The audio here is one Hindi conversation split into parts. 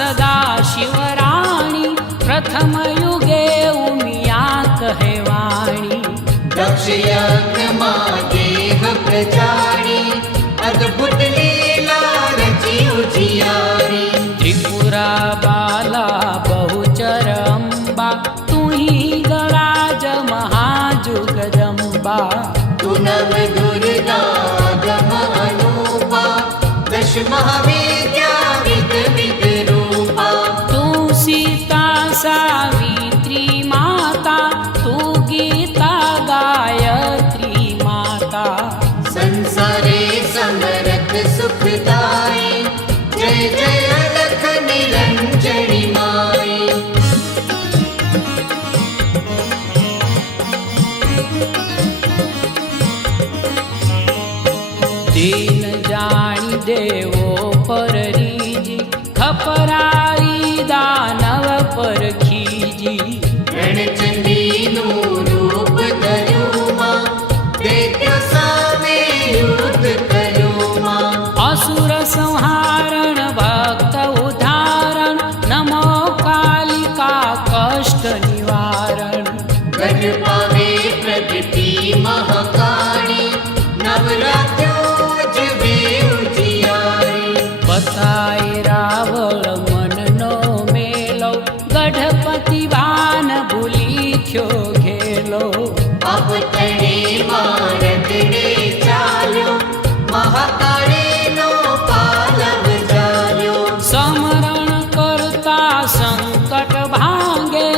सदा शिवराणी, प्रथम युगे उमिया कहेवाणी। दक्ष यज्ञ मां देह प्रजाणी, अद्भुत लीला रची उजियारी। त्रिपुरा बाला बहुचर अम्बा, तू ही गराज महाजुगदम्बा। तू नव दुर्गा गम अनूपा, दश महाविद्या विद विद रूपा। तू सीता सावित्री माता, तू गीता गायत्री माता। संसारे समरथ सुखदाई, जय जय अलख निरंजनी माई। दीन जानी देवो पर रीजी, खपराई दानव पर खीजी। रणचंडी नु रूप धर्यो मां, दैत्य सामे युद्ध कर्यो मां। असुर संहारण भक्त उद्धारण, नमो कालिका कष्ट निवारण। गढ़ पावे प्रगति महाकाणी, नवरात्रों जवे उजियारी। बताए रावण मन नो मेलो, गढ़पति बान भूली थ्यो घेलो। अब तणे मारतड़े चाल्यो, महाकाळे नो पालव जाल्यो। समरण करता संकट भांगे,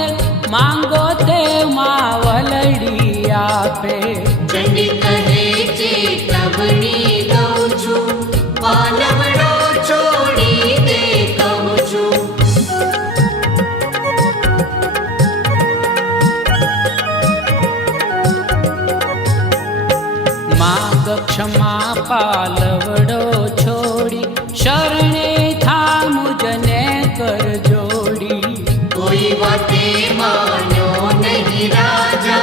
मांगो ते मावलड़ी आपे। चंडी कहे चेतवनी दઉં છું, પાલવડો છોડી દે કહું છું। माग क्षमा पालवड़ो छोड़ी, शरणे था मुझने कर जोड़ी। कोई वाते मान्यो नहीं राजा,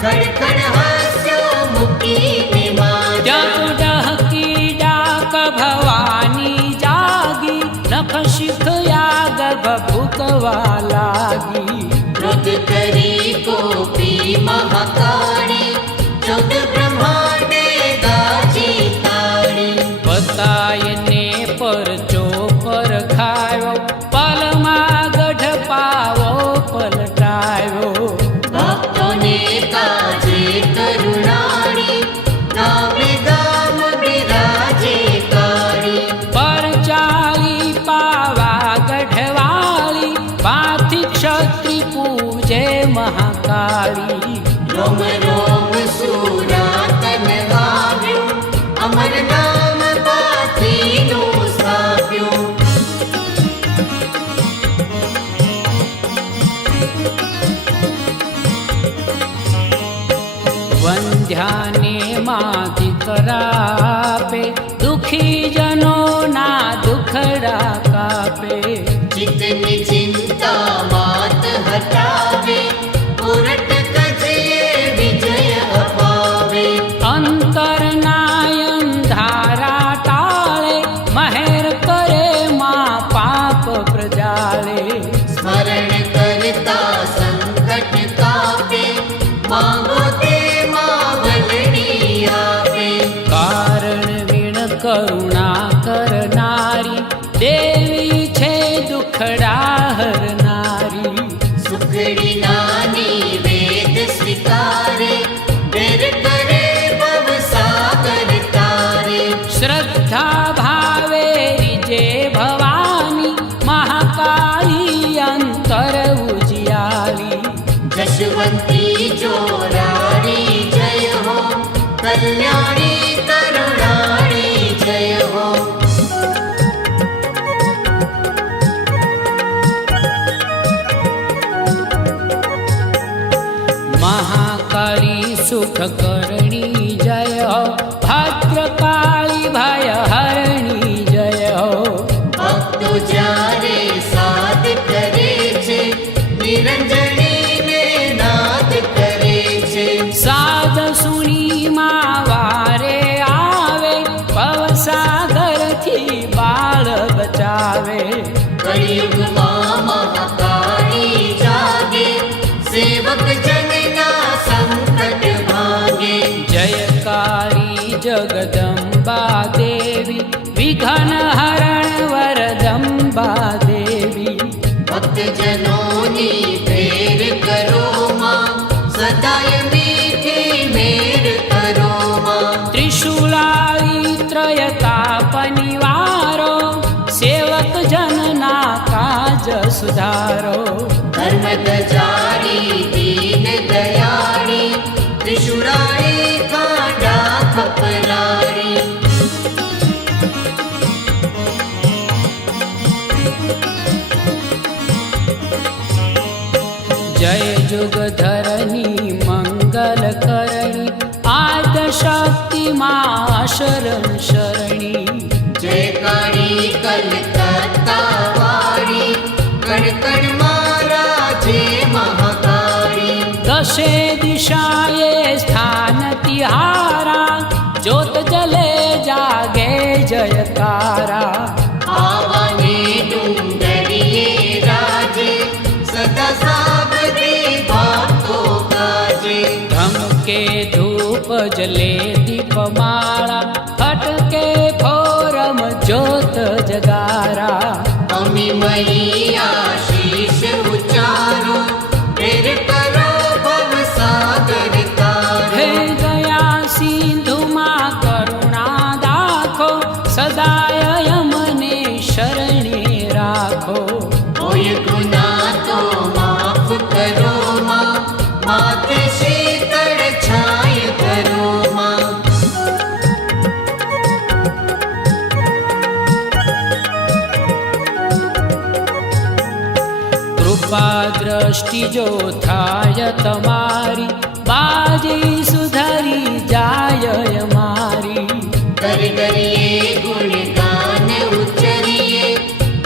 खड़खड़ हास्यो मुकीने माजा। जग डहकी डाक भवानी जागी, नख शिख याग भभुकवा लागी। क्रोध करी कोपी महाकाणी, चौद ब्रह्मांडे गाजी ताड़ी। बतायने परचो पर खायो, पलमा गढ़ पावो पलटायो। भक्तोने काजे करुणाणी, गामे गाम बिराजे काणी। परचाली पावा गढ़वाली, पाथी क्षत्रि पूजे महाकाली। रोम रोम सूरा तन आव्यो, अमर नाम पाथीनो स्थाप्यो। वंध्याने माधी करापे, दुखी जनो ना दुखड़ा कापे। जितनी चिंता मात हटावे, उरट कजे विजय अपावे। अंतर नायन धारा टाळे, महेर करे मां पाप प्रजाले। स्मरण करता संकट कापे, मांगो ते मावलड़ी आपे। कारण विण करुणा करनारी, देवी छे दुखड़ा हरनारी। सुखड़ी नानी वेद स्वीकारे, बेर करे भव सागर तारे। श्रद्धा भावे रिजे भवानी, महाकाली अंतर उजियाली। जशवंती जोरारी जय हो, कल्याणी करुणाणी जय हो। महाकाली सुख करणी जय हो, भद्रकाली भय हरणी जय हो। भक्तो जारे साध करे छे, निरंजनी ने नाद करे छे। साध सुनी मावारे आवे, भवसागर थी बाळ बचावे। કળિયુગમાં મહાકાળી જાગે, સેવક જનના સંકટ ભાગે. જયકારી જગદંબા દેવી, વિઘ્ન હરણ વરદંબા દેવી. ભક્તજનોની ફેર કરો માં, સદાય મીઠી મેર કરો માં. ત્રિશુલારી ત્રયતાપ નિવારો, સેવક જનના કાજ સુધારો. ધર્મ ધજારી દીન દયાળી, ત્રિશુળાળી ખાંડા ખપરાળી. જય જુગધરની મંગલ કરણી, આદ શક્તિ માં શરણ શરણી. જય કાળી કલકત્તા વાળી, કણ કણ મારા જે મહાકાળી. દશે દિશાએ સ્થાન તિહારા, જ્યોત જલે જાગે જયકારા. આવાને ડુંગરીએ રાજે, સદા સાબરી ભક્તો ગાજે. ધમકે ધૂપ જલે દીપમાળા, ફટકે ફોરમ જ્યોત જગારા. અમી મૈયા શીશ ઉચ્ચારો, ફેર કરો ભવ સાગર તારો. હે દયા સિંધુમાં કરુણા દાખો, સદાય યમને શરણે રાખો. કોઈ ગુના તો માફ કરો માં, માથે શીતળ છાય કરો માં. કૃપા દ્રષ્ટિ જો થાય તમારી, બાજી સુધરી જાય અમારી. કર કરીએ ગુણગાન ઉચ્ચરીએ,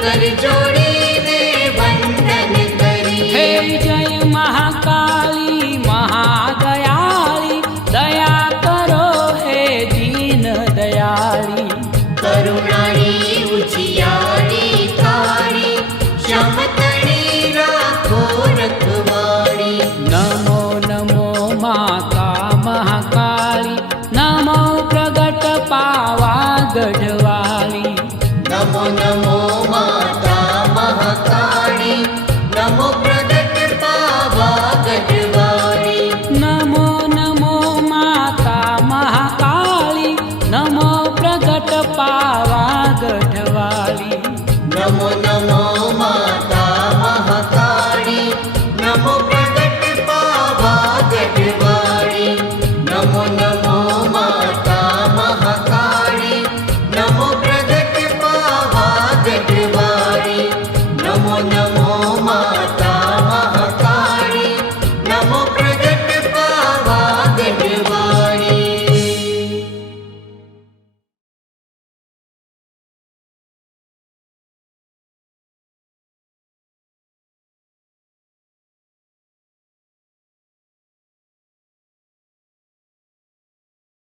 કર જોડીને વંદન હે કરીએ. જય મહાકાળી મહાદયાળી, દયા કરો હે દીન દયાળી. કરુણાળી ઉજિયાળી કાળી, શ્યામતણી રાખો રખવાળી. નમો નમો માતા મહાકાળી, નમો પ્રગટ પાવા ગઢવાળી. નમો નમો માતા મહાકાળી, નમો પ્રગટ પાવા ગઢવાળી. નમો નમો માતા મહાકાળી, નમો પ્રગટ પાવા ગઢવાળી. નમો નમો